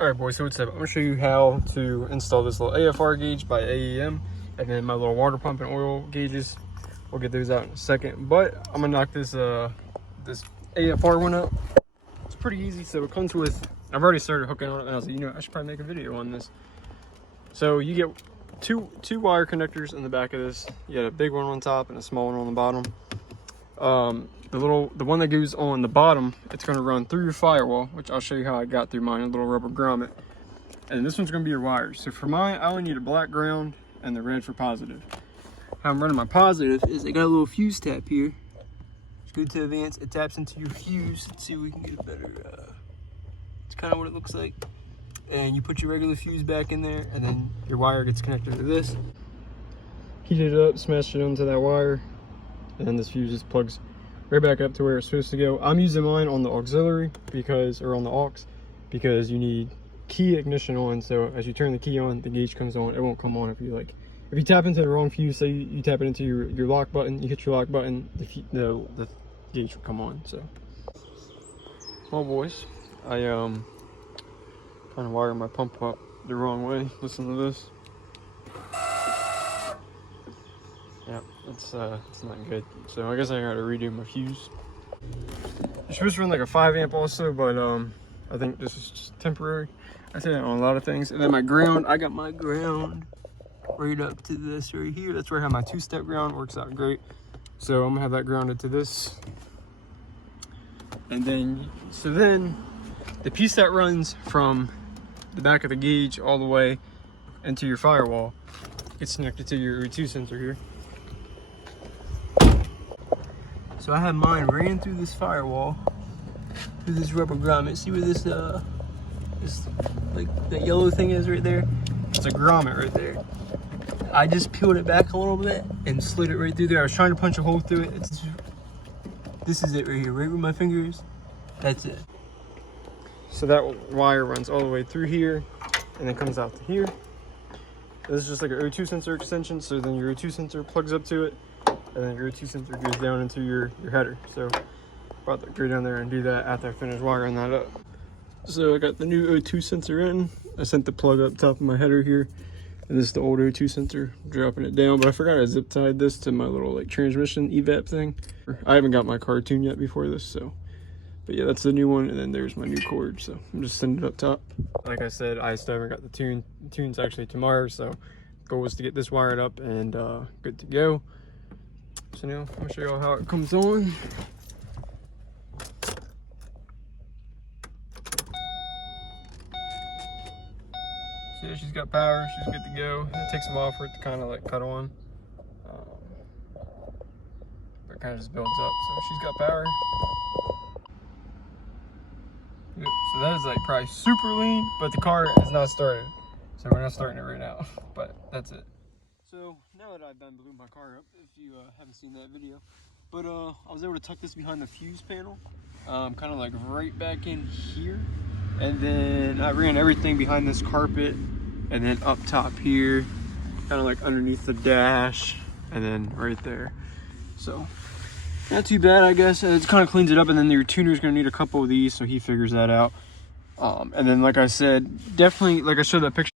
Alright boys, so what's up? I'm going to show you how to install this little AFR gauge by AEM, and then my little water pump and oil gauges. We'll get those out in a second, but I'm going to knock this this AFR one up. It's pretty easy. So it comes with, I've already started hooking on it, and I was like, you know, I should probably make a video on this. So you get two wire connectors in the back of this. You got a big one on top and a small one on the bottom. The one that goes on the bottom, it's going to run through your firewall, which I'll show you how I got through mine, a little rubber grommet. And this one's going to be your wires. So for mine, I only need a black ground and the red for positive. How I'm running my positive is I got a little fuse tap here. Just go to advance, it taps into your fuse. Let's see if we can get a better, it's kind of what it looks like. And you put your regular fuse back in there, and then your wire gets connected to this. Heat it up, smash it onto that wire, and then this fuse just plugs right back up to where it's supposed to go. I'm using mine on the auxiliary or on the aux, because you need key ignition on. So as you turn the key on, the gauge comes on. It won't come on if you tap into the wrong fuse. Say you tap it into your lock button, you hit your lock button, the gauge will come on. So, well boys, I kind of wired my pump up the wrong way. Listen to this. Yeah, it's not good. So I guess I gotta redo my fuse. It's supposed to run like a 5 amp also, but I think this is just temporary. I say that on a lot of things. And then my ground, I got my ground right up to this right here. That's where I have my 2-step ground. Works out great. So I'm gonna have that grounded to this. And then, so then the piece that runs from the back of the gauge all the way into your firewall gets connected to your O2 sensor here. So I have mine ran through this firewall, through this rubber grommet. See where this like that yellow thing is right there? It's a grommet right there. I just peeled it back a little bit and slid it right through there. I was trying to punch a hole through it. This is it right here, right where my finger is. That's it. So that wire runs all the way through here and then comes out to here. This is just like an O2 sensor extension. So then your O2 sensor plugs up to it, and then your O2 sensor goes down into your header. So about to go down there and do that after I finish wiring that up. So I got the new O2 sensor in. I sent the plug up top of my header here, and this is the old O2 sensor, dropping it down. But I forgot I zip tied this to my little like transmission evap thing. I haven't got my car tuned yet before this, so. But yeah, that's the new one, and then there's my new cord. So I'm just sending it up top. Like I said, I still haven't got the tune. The tune's actually tomorrow, so goal was to get this wired up and good to go. So now I'll show you all how it comes on. So yeah, she's got power, she's good to go. It takes a while for it to kind of like cut on. But it kind of just builds up. So she's got power. Yep, so that is like probably super lean, but the car is not started. So we're not starting it right now, but that's it. So now that I've done blew my car up, if you haven't seen that video, but I was able to tuck this behind the fuse panel, kind of like right back in here, and then I ran everything behind this carpet, and then up top here, kind of like underneath the dash, and then right there. So not too bad, I guess. It kind of cleans it up, and then your tuner's gonna need a couple of these, so he figures that out. And then, like I said, definitely, like I showed that picture.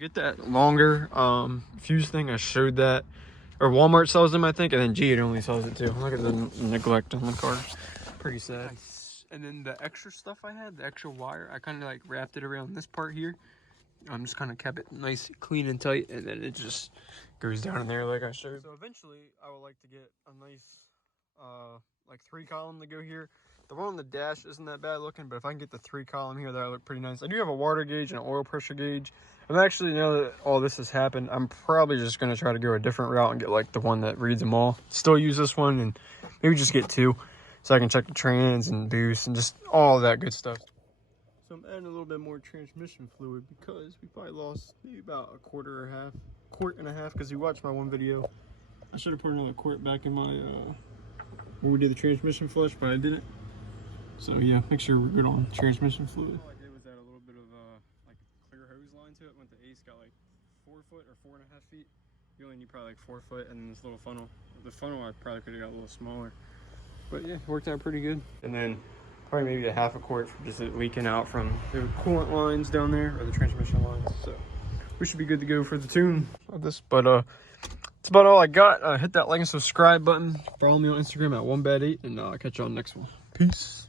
Get that longer fuse thing. I showed that, or Walmart sells them, I think, and then G, it only sells it too. Look at the neglect on the car. Pretty sad. Nice. And then the extra stuff I had, the extra wire, I kind of like wrapped it around this part here. I'm just kind of kept it nice, clean and tight, and then it just goes down in there like I showed. So eventually, I would like to get a nice like 3-column to go here. The one on the dash isn't that bad looking, but if I can get the 3-column here, that'll look pretty nice. I do have a water gauge and an oil pressure gauge. I'm actually, now that all this has happened, I'm probably just going to try to go a different route and get like the one that reads them all. Still use this one and maybe just get 2 so I can check the trans and boost and just all that good stuff. So I'm adding a little bit more transmission fluid because we probably lost maybe about a quart and a half because you watched my one video. I should have put another quart back in my when we did the transmission flush, but I didn't. So yeah, make sure we're good on transmission fluid. All I did was add a little bit of like clear hose line to it. Went to Ace, got like 4 foot or 4.5 feet. You only need probably like 4 foot, and then this little funnel. The funnel I probably could have got a little smaller, but yeah, it worked out pretty good. And then probably maybe a half a quart for just it leaking out from the coolant lines down there, or the transmission lines. So we should be good to go for the tune of this. But that's about all I got. Hit that like and subscribe button. Follow me on Instagram at 1bad8, and I'll catch you on the next one. Peace.